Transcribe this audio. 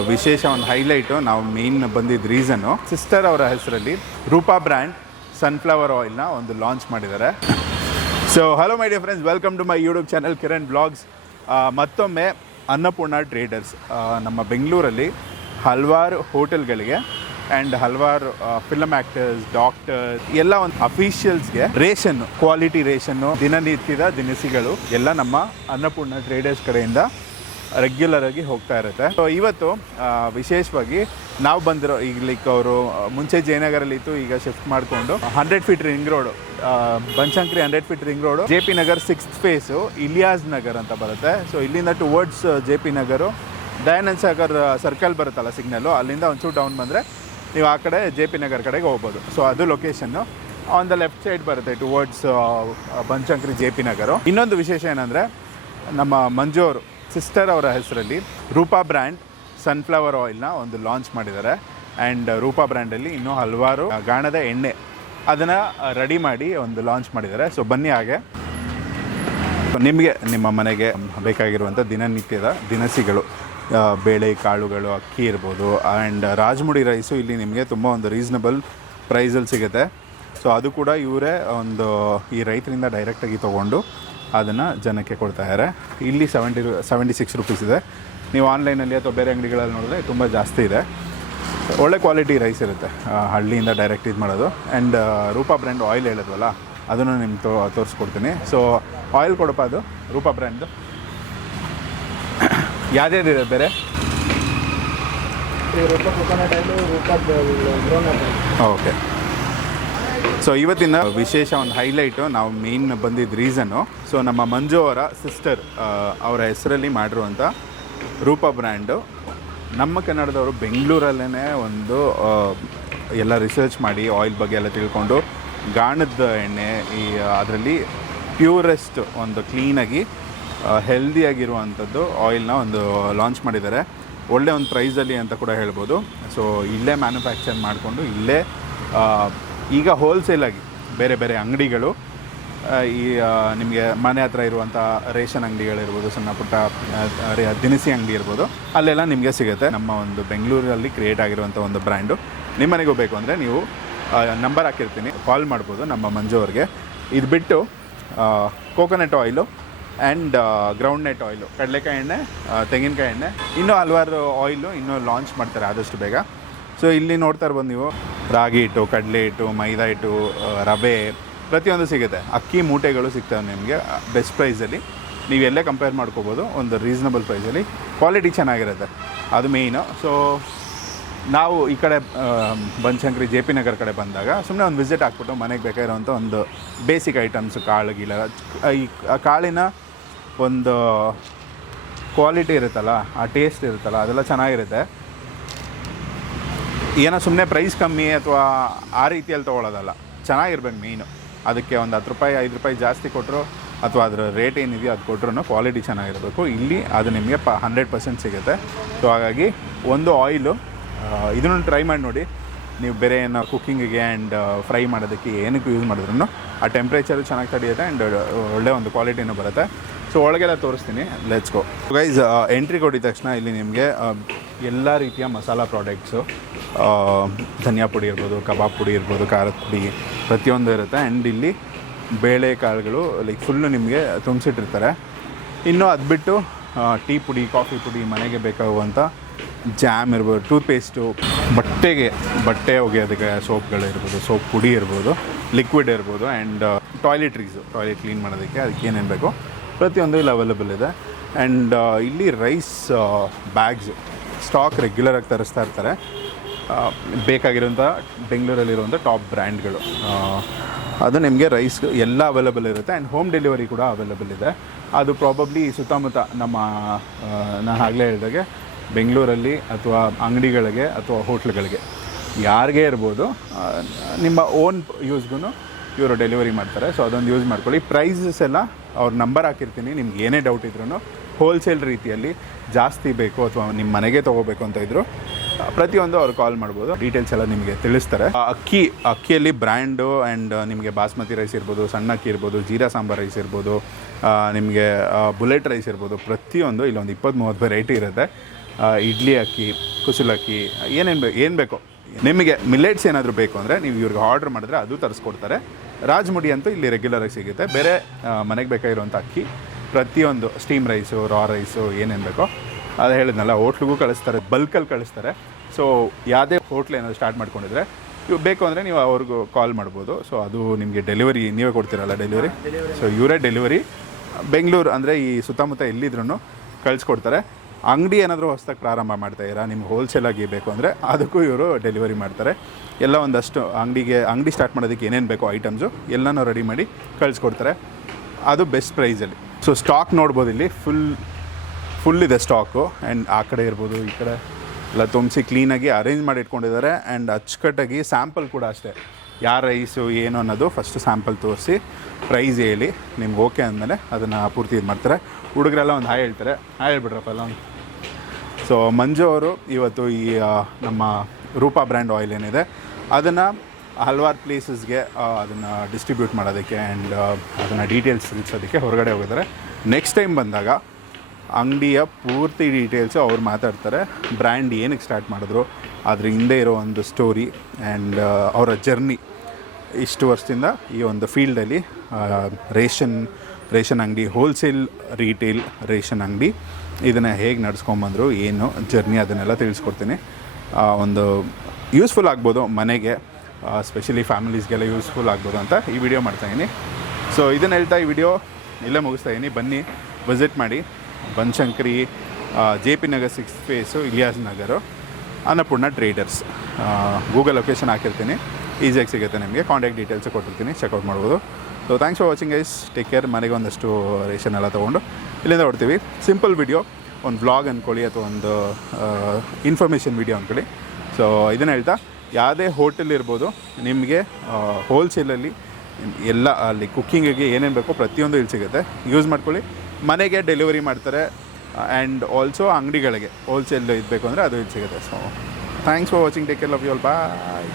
ವಿಶೇಷ ಒಂದು ಹೈಲೈಟು ನಾವು ಮೇನ್ ಬಂದಿದ್ದ ರೀಸನ್ನು ಸಿಸ್ಟರ್ ಅವರ ಹೆಸರಲ್ಲಿ ರೂಪಾ ಬ್ರ್ಯಾಂಡ್ ಸನ್ಫ್ಲವರ್ ಆಯಿಲ್ನ ಒಂದು ಲಾಂಚ್ ಮಾಡಿದ್ದಾರೆ. So hello my dear friends, welcome to my YouTube channel Kiran blogs. ಮತ್ತೊಮ್ಮೆ ಅನ್ನಪೂರ್ಣ ಟ್ರೇಡರ್ಸ್ ನಮ್ಮ ಬೆಂಗಳೂರಲ್ಲಿ ಹಲವಾರು ಹೋಟೆಲ್ಗಳಿಗೆ ಆ್ಯಂಡ್ ಹಲವಾರು ಫಿಲ್ಮ್ ಆ್ಯಕ್ಟರ್ಸ್, ಡಾಕ್ಟರ್ಸ್ ಎಲ್ಲ ಒಂದು ಅಫಿಷಿಯಲ್ಸ್ಗೆ ರೇಷನ್ನು, ಕ್ವಾಲಿಟಿ ರೇಷನ್ನು, ದಿನನಿತ್ಯದ ದಿನಸಿಗಳು ಎಲ್ಲ ನಮ್ಮ ಅನ್ನಪೂರ್ಣ ಟ್ರೇಡರ್ಸ್ ಕಡೆಯಿಂದ ರೆಗ್ಯುಲರ್ ಆಗಿ ಹೋಗ್ತಾ ಇರುತ್ತೆ. ಸೊ ಇವತ್ತು ವಿಶೇಷವಾಗಿ ನಾವು ಬಂದಿರೋ ಈಗ ಲೈಕ್ ಅವರು ಮುಂಚೆ ಜಯನಗರಲ್ಲಿ ಇತ್ತು, ಈಗ ಶಿಫ್ಟ್ ಮಾಡಿಕೊಂಡು 100 feet ring road, Banashankari 100 feet ring road, JP Nagar 6th phase Iliyas Nagar ಅಂತ ಬರುತ್ತೆ. ಸೊ ಇಲ್ಲಿಂದ towards JP Nagar, Dayananda Sagar circle ಬರುತ್ತಲ್ಲ ಸಿಗ್ನಲ್ಲು, ಅಲ್ಲಿಂದ ಒಂಚೂರು ಡೌನ್ ಬಂದರೆ ನೀವು ಆ ಕಡೆ JP ನಗರ್ ಕಡೆಗೆ ಹೋಗ್ಬೋದು. ಸೊ ಅದು location on the left side ಬರುತ್ತೆ ಟುವರ್ಡ್ಸ್ ಬನಶಂಕರಿ JP ನಗರು. ಇನ್ನೊಂದು ವಿಶೇಷ ಏನಂದರೆ ನಮ್ಮ ಮಂಜು ಅವರು ಸಿಸ್ಟರ್ ಅವರ ಹೆಸರಲ್ಲಿ ರೂಪಾ ಬ್ರ್ಯಾಂಡ್ ಸನ್ಫ್ಲವರ್ ಆಯಿಲ್ನ ಒಂದು ಲಾಂಚ್ ಮಾಡಿದ್ದಾರೆ. ಆ್ಯಂಡ್ ರೂಪಾ ಬ್ರ್ಯಾಂಡಲ್ಲಿ ಇನ್ನೂ ಹಲವಾರು ಗಾಣದ ಎಣ್ಣೆ ಅದನ್ನು ರೆಡಿ ಮಾಡಿ ಒಂದು ಲಾಂಚ್ ಮಾಡಿದ್ದಾರೆ. ಸೊ ಬನ್ನಿ, ಹಾಗೆ ನಿಮಗೆ ನಿಮ್ಮ ಮನೆಗೆ ಬೇಕಾಗಿರುವಂಥ ದಿನನಿತ್ಯದ ದಿನಸಿಗಳು, ಬೇಳೆ ಕಾಳುಗಳು, ಅಕ್ಕಿ ಇರ್ಬೋದು, ಆ್ಯಂಡ್ ರಾಜಮುಡಿ ರೈಸು ಇಲ್ಲಿ ನಿಮಗೆ ತುಂಬ ಒಂದು ರೀಸನಬಲ್ ಪ್ರೈಸಲ್ಲಿ ಸಿಗುತ್ತೆ. ಸೊ ಅದು ಕೂಡ ಇವರೇ ಒಂದು ಈ ರೈತರಿಂದ ಡೈರೆಕ್ಟಾಗಿ ತೊಗೊಂಡು ಅದನ್ನು ಜನಕ್ಕೆ ಕೊಡ್ತಾ ಇದ್ದಾರೆ. ಇಲ್ಲಿ 76 ರುಪೀಸ್ ಇದೆ. ನೀವು ಆನ್ಲೈನಲ್ಲಿ ಅಥವಾ ಬೇರೆ ಅಂಗಡಿಗಳಲ್ಲಿ ನೋಡಿದ್ರೆ ತುಂಬ ಜಾಸ್ತಿ ಇದೆ. ಒಳ್ಳೆ ಕ್ವಾಲಿಟಿ ರೈಸ್ ಇರುತ್ತೆ, ಹಳ್ಳಿಯಿಂದ ಡೈರೆಕ್ಟ್ ಇದು ಮಾಡೋದು. ಆ್ಯಂಡ್ ರೂಪಾ ಬ್ರ್ಯಾಂಡ್ ಆಯಿಲ್ ಹೇಳಿದ್ವಲ್ಲ, ಅದನ್ನು ನಿಮ್ಗೆ ತೋರಿಸ್ಕೊಡ್ತೀನಿ. ಸೊ ಆಯಿಲ್ ಕೊಡಪ್ಪ, ಅದು ರೂಪಾ ಬ್ರ್ಯಾಂಡ್ದು ಯಾವುದ್ಯಾವ್ದಿದೆ ಬೇರೆ? ಓಕೆ. ಸೊ ಇವತ್ತಿನ ವಿಶೇಷ ಒಂದು ಹೈಲೈಟು ನಾವು ಮೇನ್ ಬಂದಿದ್ದ ರೀಸನ್ನು, ಸೊ ನಮ್ಮ ಮಂಜು ಅವರ ಸಿಸ್ಟರ್ ಅವರ ಹೆಸರಲ್ಲಿ ಮಾಡಿರುವಂಥ ರೂಪಾ ಬ್ರ್ಯಾಂಡು ನಮ್ಮ ಕನ್ನಡದವರು ಬೆಂಗಳೂರಲ್ಲೇ ಒಂದು ಎಲ್ಲ ರಿಸರ್ಚ್ ಮಾಡಿ ಆಯಿಲ್ ಬಗ್ಗೆ ಎಲ್ಲ ತಿಳ್ಕೊಂಡು ಗಾಣದ ಎಣ್ಣೆ ಈ ಅದರಲ್ಲಿ ಪ್ಯೂರೆಸ್ಟ್ ಒಂದು ಕ್ಲೀನಾಗಿ ಹೆಲ್ದಿಯಾಗಿರುವಂಥದ್ದು ಆಯಿಲ್ನ ಒಂದು ಲಾಂಚ್ ಮಾಡಿದ್ದಾರೆ. ಒಳ್ಳೆ ಒಂದು ಪ್ರೈಸಲ್ಲಿ ಅಂತ ಕೂಡ ಹೇಳ್ಬೋದು. ಸೊ ಇಲ್ಲೇ ಮ್ಯಾನುಫ್ಯಾಕ್ಚರ್ ಮಾಡಿಕೊಂಡು ಇಲ್ಲೇ ಈಗ ಹೋಲ್ಸೇಲಾಗಿ ಬೇರೆ ಬೇರೆ ಅಂಗಡಿಗಳು, ಈ ನಿಮಗೆ ಮನೆ ಹತ್ರ ಇರುವಂಥ ರೇಷನ್ ಅಂಗಡಿಗಳಿರ್ಬೋದು, ಸಣ್ಣ ಪುಟ್ಟ ದಿನಸಿ ಅಂಗಡಿ ಇರ್ಬೋದು, ಅಲ್ಲೆಲ್ಲ ನಿಮಗೆ ಸಿಗುತ್ತೆ. ನಮ್ಮ ಒಂದು ಬೆಂಗಳೂರಲ್ಲಿ ಕ್ರಿಯೇಟ್ ಆಗಿರುವಂಥ ಒಂದು ಬ್ರ್ಯಾಂಡು ನಿಮ್ಮ ಮನೆಗೂ ಬೇಕು ಅಂದರೆ ನೀವು ನಂಬರ್ ಹಾಕಿರ್ತೀನಿ, ಕಾಲ್ ಮಾಡ್ಬೋದು ನಮ್ಮ ಮಂಜು ಅವ್ರಿಗೆ. ಇದು ಬಿಟ್ಟು coconut oil and groundnut oil, ಕಡಲೆಕಾಯಿ ಎಣ್ಣೆ, ತೆಂಗಿನಕಾಯಿ ಎಣ್ಣೆ, ಇನ್ನೂ ಹಲವಾರು ಆಯಿಲು ಇನ್ನೂ ಲಾಂಚ್ ಮಾಡ್ತಾರೆ ಆದಷ್ಟು ಬೇಗ. ಸೊ ಇಲ್ಲಿ ನೋಡ್ತಾ ಇರ್ಬೋದು ನೀವು, ರಾಗಿ ಹಿಟ್ಟು, ಕಡಲೆ ಹಿಟ್ಟು, ಮೈದಾ ಹಿಟ್ಟು, ರವೆ ಪ್ರತಿಯೊಂದು ಸಿಗುತ್ತೆ. ಅಕ್ಕಿ ಮೂಟೆಗಳು ಸಿಗ್ತವೆ ನಿಮಗೆ ಬೆಸ್ಟ್ ಪ್ರೈಸಲ್ಲಿ. ನೀವು ಎಲ್ಲೇ ಕಂಪೇರ್ ಮಾಡ್ಕೋಬೋದು, ಒಂದು ರೀಸನಬಲ್ ಪ್ರೈಸಲ್ಲಿ ಕ್ವಾಲಿಟಿ ಚೆನ್ನಾಗಿರುತ್ತೆ, ಅದು ಮೇಯ್ನು. ಸೊ ನಾವು ಈ ಕಡೆ ಬನಶಂಕರಿ JP ನಗರ್ ಕಡೆ ಬಂದಾಗ ಸುಮ್ಮನೆ ಒಂದು ವಿಸಿಟ್ ಹಾಕ್ಬಿಟ್ಟು ಮನೆಗೆ ಬೇಕಾಗಿರೋವಂಥ ಒಂದು ಬೇಸಿಕ್ ಐಟಮ್ಸು, ಕಾಳು ಗೀಳ, ಈ ಕಾಳಿನ ಒಂದು ಕ್ವಾಲಿಟಿ ಇರುತ್ತಲ್ಲ, ಆ ಟೇಸ್ಟ್ ಇರುತ್ತಲ್ಲ, ಅದೆಲ್ಲ ಚೆನ್ನಾಗಿರುತ್ತೆ. ಏನೋ ಸುಮ್ಮನೆ ಪ್ರೈಸ್ ಕಮ್ಮಿ ಅಥವಾ ಆ ರೀತಿಯಲ್ಲಿ ತೊಗೊಳ್ಳೋದಲ್ಲ, ಚೆನ್ನಾಗಿರ್ಬೇಕು ಮೇಯ್ನು. ಅದಕ್ಕೆ ಒಂದು 10 ರೂಪಾಯಿ 5 ರೂಪಾಯಿ ಜಾಸ್ತಿ ಕೊಟ್ಟರು ಅಥವಾ ಅದರ ರೇಟ್ ಏನಿದೆಯೋ ಅದು ಕೊಟ್ಟರು ಕ್ವಾಲಿಟಿ ಚೆನ್ನಾಗಿರಬೇಕು. ಇಲ್ಲಿ ಅದು ನಿಮಗೆ 100% ಸಿಗುತ್ತೆ. ಸೊ ಹಾಗಾಗಿ ಒಂದು ಆಯಿಲು ಇದನ್ನು ಟ್ರೈ ಮಾಡಿ ನೋಡಿ. ನೀವು ಬೇರೆ ಏನು ಕುಕ್ಕಿಂಗಿಗೆ ಆ್ಯಂಡ್ ಫ್ರೈ ಮಾಡೋದಕ್ಕೆ ಏನಕ್ಕೆ ಯೂಸ್ ಮಾಡಿದ್ರು ಆ ಟೆಂಪ್ರೇಚರು ಚೆನ್ನಾಗಿ ತಡೆಯುತ್ತೆ ಆ್ಯಂಡ್ ಒಳ್ಳೆ ಒಂದು ಕ್ವಾಲಿಟಿನೂ ಬರುತ್ತೆ. ಸೊ ಒಳಗೆಲ್ಲ ತೋರಿಸ್ತೀನಿ, ಲೆಟ್ಸ್ ಗೋ ಗೈಸ್. ಎಂಟ್ರಿ ಕೊಟ್ಟಿದ ತಕ್ಷಣ ಇಲ್ಲಿ ನಿಮಗೆ ಎಲ್ಲ ರೀತಿಯ ಮಸಾಲ ಪ್ರಾಡಕ್ಟ್ಸು, ಧನಿಯಾ ಪುಡಿ ಇರ್ಬೋದು, ಕಬಾಬ್ ಪುಡಿ ಇರ್ಬೋದು, ಖಾರದ ಪುಡಿ ಪ್ರತಿಯೊಂದು ಇರುತ್ತೆ. ಆ್ಯಂಡ್ ಇಲ್ಲಿ ಬೇಳೆ ಕಾಳುಗಳು ಲೈಕ್ ಫುಲ್ಲು ನಿಮಗೆ ತುಂಬಿಸಿಟ್ಟಿರ್ತಾರೆ. ಇನ್ನು ಅದು ಬಿಟ್ಟು ಟೀ ಪುಡಿ, ಕಾಫಿ ಪುಡಿ, ಮನೆಗೆ ಬೇಕಾಗುವಂಥ ಜಾಮ್ ಇರ್ಬೋದು, ಟೂತ್ಪೇಸ್ಟು, ಬಟ್ಟೆ ಒಗೆಯೋದಕ್ಕೆ ಸೋಪ್ಗಳಿರ್ಬೋದು, ಸೋಪ್ ಪುಡಿ ಇರ್ಬೋದು, ಲಿಕ್ವಿಡ್ ಇರ್ಬೋದು, ಆ್ಯಂಡ್ ಟಾಯ್ಲೆಟ್ ಕ್ಲೀನ್ ಮಾಡೋದಕ್ಕೆ ಅದಕ್ಕೆ ಏನೇನು ಬೇಕೋ ಪ್ರತಿಯೊಂದು ಇಲ್ಲಿ ಅವೈಲೇಬಲ್ ಇದೆ. ಆ್ಯಂಡ್ ಇಲ್ಲಿ ರೈಸ್ ಬ್ಯಾಗ್ಸ್ ಸ್ಟಾಕ್ ರೆಗ್ಯುಲರಾಗಿ ತರಿಸ್ತಾ ಇರ್ತಾರೆ. ಬೇಕಾಗಿರೋಂಥ ಬೆಂಗಳೂರಲ್ಲಿರುವಂಥ ಟಾಪ್ ಬ್ರ್ಯಾಂಡ್ಗಳು, ಅದು ನಿಮಗೆ ರೈಸ್ ಎಲ್ಲ ಅವೈಲೇಬಲ್ ಇರುತ್ತೆ. ಆ್ಯಂಡ್ ಹೋಮ್ ಡೆಲಿವರಿ ಕೂಡ ಅವೈಲೇಬಲ್ ಇದೆ. ಅದು ಪ್ರಾಬಬ್ಲಿ ಸುತ್ತಮುತ್ತ ನಮ್ಮ ನಾನು ಆಗಲೇ ಹೇಳಿದಾಗೆ ಬೆಂಗಳೂರಲ್ಲಿ ಅಥವಾ ಅಂಗಡಿಗಳಿಗೆ ಅಥವಾ ಹೋಟ್ಲ್ಗಳಿಗೆ ಯಾರಿಗೇ ಇರ್ಬೋದು, ನಿಮ್ಮ ಓನ್ ಯೂಸ್ಗೂ ಇವರು ಡೆಲಿವರಿ ಮಾಡ್ತಾರೆ. ಸೊ ಅದೊಂದು ಯೂಸ್ ಮಾಡ್ಕೊಳ್ಳಿ. ಪ್ರೈಸಸ್ ಎಲ್ಲ ಅವ್ರ ನಂಬರ್ ಹಾಕಿರ್ತೀನಿ. ನಿಮ್ಗೆ ಏನೇ ಡೌಟ್ ಇದ್ರೂ ಹೋಲ್ಸೇಲ್ ರೀತಿಯಲ್ಲಿ ಜಾಸ್ತಿ ಬೇಕು ಅಥವಾ ನಿಮ್ಮ ಮನೆಗೆ ತೊಗೋಬೇಕು ಅಂತ ಇದ್ದರು ಪ್ರತಿಯೊಂದು ಅವ್ರು ಕಾಲ್ ಮಾಡ್ಬೋದು. ಡೀಟೇಲ್ಸ್ ಎಲ್ಲ ನಿಮಗೆ ತಿಳಿಸ್ತಾರೆ. ಅಕ್ಕಿಯಲ್ಲಿ ಬ್ರ್ಯಾಂಡು ಆ್ಯಂಡ್ ನಿಮಗೆ ಬಾಸ್ಮತಿ ರೈಸ್ ಇರ್ಬೋದು, ಸಣ್ಣ ಅಕ್ಕಿ ಇರ್ಬೋದು, ಜೀರಾ ಸಾಂಬಾರ್ ರೈಸ್ ಇರ್ಬೋದು, ನಿಮಗೆ ಬುಲೆಟ್ ರೈಸ್ ಇರ್ಬೋದು, ಪ್ರತಿಯೊಂದು ಇಲ್ಲೊಂದು 20-30 ವೆರೈಟಿ ಇರುತ್ತೆ. ಇಡ್ಲಿ ಅಕ್ಕಿ, ಕುಸುಲಕ್ಕಿ, ಏನು ಬೇಕೋ ನಿಮಗೆ ಮಿಲ್ಲೆಟ್ಸ್ ಏನಾದರೂ ಬೇಕು ಅಂದರೆ ನೀವು ಇವ್ರಿಗೆ ಆರ್ಡ್ರ್ ಮಾಡಿದ್ರೆ ಅದು ತರಿಸ್ಕೊಡ್ತಾರೆ. ರಾಜ್ಮುಡಿ ಅಂತೂ ಇಲ್ಲಿ ರೆಗ್ಯುಲರಾಗಿ ಸಿಗುತ್ತೆ. ಬೇರೆ ಮನೆಗೆ ಬೇಕಾಗಿರುವಂಥ ಅಕ್ಕಿ ಪ್ರತಿಯೊಂದು ಸ್ಟೀಮ್ ರೈಸು, ರಾ ರೈಸು ಏನೇನು ಬೇಕೋ ಅದು ಹೇಳಿದ್ನಲ್ಲ, ಹೋಟ್ಲಿಗೂ ಕಳಿಸ್ತಾರೆ, ಬಲ್ಕಲ್ಲಿ ಕಳಿಸ್ತಾರೆ. ಸೊ ಯಾವುದೇ ಹೋಟ್ಲ್ ಏನಾದರೂ ಸ್ಟಾರ್ಟ್ ಮಾಡ್ಕೊಂಡಿದ್ರೆ ಇವು ಬೇಕು ಅಂದರೆ ನೀವು ಅವ್ರಿಗೂ ಕಾಲ್ ಮಾಡ್ಬೋದು. ಸೊ ಅದು ನಿಮಗೆ ಡೆಲಿವರಿ ನೀವೇ ಕೊಡ್ತೀರಲ್ಲ ಡೆಲಿವರಿ. ಸೊ ಇವರೇ ಡೆಲಿವರಿ ಬೆಂಗಳೂರು ಅಂದರೆ ಈ ಸುತ್ತಮುತ್ತ ಎಲ್ಲಿದ್ರೂ ಕಳಿಸ್ಕೊಡ್ತಾರೆ. ಅಂಗಡಿ ಏನಾದರೂ ಹೊಸ್ದಾಗಿ ಪ್ರಾರಂಭ ಮಾಡ್ತಾಯಿರಾ, ನಿಮ್ಗೆ ಹೋಲ್ಸೇಲಾಗಿ ಬೇಕು ಅಂದರೆ ಅದಕ್ಕೂ ಇವರು ಡೆಲಿವರಿ ಮಾಡ್ತಾರೆ. ಎಲ್ಲ ಒಂದಷ್ಟು ಅಂಗಡಿ ಸ್ಟಾರ್ಟ್ ಮಾಡೋದಕ್ಕೆ ಏನೇನು ಬೇಕೋ ಐಟಮ್ಸು ಎಲ್ಲನೂ ರೆಡಿ ಮಾಡಿ ಕಳಿಸ್ಕೊಡ್ತಾರೆ. ಅದು ಬೆಸ್ಟ್ ಪ್ರೈಸಲ್ಲಿ. ಸೊ ಸ್ಟಾಕ್ ನೋಡ್ಬೋದು, ಇಲ್ಲಿ ಫುಲ್ ಇದೆ ಸ್ಟಾಕು. ಆ್ಯಂಡ್ ಆ ಕಡೆ ಇರ್ಬೋದು, ಈ ಕಡೆ ಎಲ್ಲ ತುಂಬಿಸಿ ಕ್ಲೀನಾಗಿ ಅರೇಂಜ್ ಮಾಡಿ ಇಟ್ಕೊಂಡಿದ್ದಾರೆ. ಆ್ಯಂಡ್ ಅಚ್ಚುಕಟ್ಟಾಗಿ ಸ್ಯಾಂಪಲ್ ಕೂಡ ಅಷ್ಟೇ, ಯಾವ ರೈಸು ಏನು ಅನ್ನೋದು ಫಸ್ಟು ಸ್ಯಾಂಪಲ್ ತೋರಿಸಿ ಪ್ರೈಸ್ ಹೇಳಿ ನಿಮ್ಗೆ ಓಕೆ ಅಂದಮೇಲೆ ಅದನ್ನು ಪೂರ್ತಿ ಇದು ಮಾಡ್ತಾರೆ. ಹುಡುಗರೆಲ್ಲ ಒಂದು ಹಾಯ್ ಹೇಳ್ತಾರೆ. ಹಾಯ್ ಹೇಳ್ಬಿಟ್ರಪ್ಪ ಎಲ್ಲ ಒಂದು. ಸೊ ಮಂಜು ಅವರು ಇವತ್ತು ಈ ನಮ್ಮ ರೂಪಾ ಬ್ರ್ಯಾಂಡ್ ಆಯಿಲ್ ಏನಿದೆ ಅದನ್ನು ಹಲವಾರು ಪ್ಲೇಸಸ್ಗೆ ಅದನ್ನು ಡಿಸ್ಟ್ರಿಬ್ಯೂಟ್ ಮಾಡೋದಕ್ಕೆ ಆ್ಯಂಡ್ ಅದನ್ನು ಡೀಟೇಲ್ಸ್ ತಿಳಿಸೋದಕ್ಕೆ ಹೊರಗಡೆ ಹೋಗಿದ್ದಾರೆ. ನೆಕ್ಸ್ಟ್ ಟೈಮ್ ಬಂದಾಗ ಅಂಗಡಿಯ ಪೂರ್ತಿ ಡೀಟೇಲ್ಸು ಅವ್ರು ಮಾತಾಡ್ತಾರೆ. ಬ್ರ್ಯಾಂಡ್ ಏನಕ್ಕೆ ಸ್ಟಾರ್ಟ್ ಮಾಡಿದ್ರು, ಅದ್ರ ಹಿಂದೆ ಇರೋ ಒಂದು ಸ್ಟೋರಿ ಆ್ಯಂಡ್ ಅವರ ಜರ್ನಿ ಇಷ್ಟು ವರ್ಷದಿಂದ ಈ ಒಂದು ಫೀಲ್ಡಲ್ಲಿ ರೇಷನ್ ಅಂಗಡಿ, ಹೋಲ್ಸೇಲ್ ರೀಟೇಲ್ ರೇಷನ್ ಅಂಗಡಿ ಇದನ್ನು ಹೇಗೆ ನಡೆಸ್ಕೊಂಬಂದರು, ಏನು ಜರ್ನಿ ಅದನ್ನೆಲ್ಲ ತಿಳಿಸ್ಕೊಡ್ತೀನಿ. ಒಂದು ಯೂಸ್ಫುಲ್ ಆಗ್ಬೋದು ಮನೆಗೆ, ಸ್ಪೆಷಲಿ ಫ್ಯಾಮಿಲೀಸ್ಗೆಲ್ಲ ಯೂಸ್ಫುಲ್ ಆಗ್ಬೋದು ಅಂತ ಈ ವಿಡಿಯೋ ಮಾಡ್ತಾಯಿದ್ದೀನಿ. ಸೊ ಇದನ್ನು ಹೇಳ್ತಾ ಈ ವಿಡಿಯೋ ಇಲ್ಲೇ ಮುಗಿಸ್ತಾಯಿದ್ದೀನಿ. ಬನ್ನಿ ವಿಸಿಟ್ ಮಾಡಿ. Banashankari, JP Nagar 6th phase, Iliyas Nagar, Annapurna traders. Google location ಹಾಕಿರ್ತೀನಿ, ಈಸಿಯಾಗಿ ಸಿಗುತ್ತೆ ನಿಮಗೆ. ಕಾಂಟ್ಯಾಕ್ಟ್ ಡೀಟೇಲ್ಸು ಕೊಟ್ಟಿರ್ತೀನಿ, ಚೆಕ್ಔಟ್ ಮಾಡ್ಬೋದು. So thanks for watching guys. Take care. ಮನೆಗೆ ಒಂದಷ್ಟು ರೇಷನ್ ಎಲ್ಲ ತೊಗೊಂಡು ಇಲ್ಲಿಂದ ಹೊಡ್ತೀವಿ. ಸಿಂಪಲ್ ವಿಡಿಯೋ, ಒಂದು ವ್ಲಾಗ್ ಅಂದ್ಕೊಳ್ಳಿ ಅಥವಾ ಒಂದು ಇನ್ಫಾರ್ಮೇಷನ್ ವಿಡಿಯೋ ಅಂದ್ಕೊಳ್ಳಿ. ಸೊ ಇದನ್ನು ಹೇಳ್ತಾ, ಯಾವುದೇ ಹೋಟೆಲ್ ಇರ್ಬೋದು, ನಿಮಗೆ ಹೋಲ್ಸೇಲಲ್ಲಿ ಎಲ್ಲ ಅಲ್ಲಿ ಕುಕ್ಕಿಂಗಿಗೆ ಏನೇನು ಬೇಕೋ ಪ್ರತಿಯೊಂದು ಇಲ್ಲಿ ಸಿಗುತ್ತೆ. ಯೂಸ್ ಮಾಡ್ಕೊಳ್ಳಿ. ಮನೆಗೆ ಡೆಲಿವರಿ ಮಾಡ್ತಾರೆ. ಆ್ಯಂಡ್ ಆಲ್ಸೋ ಅಂಗಡಿಗಳಿಗೆ ಹೋಲ್ಸೇಲ್ ಇದು ಬೇಕು ಅಂದರೆ ಅದು ಇಲ್ಲಿ ಸಿಗುತ್ತೆ. So thanks for watching. Take care. Love you all. Bye.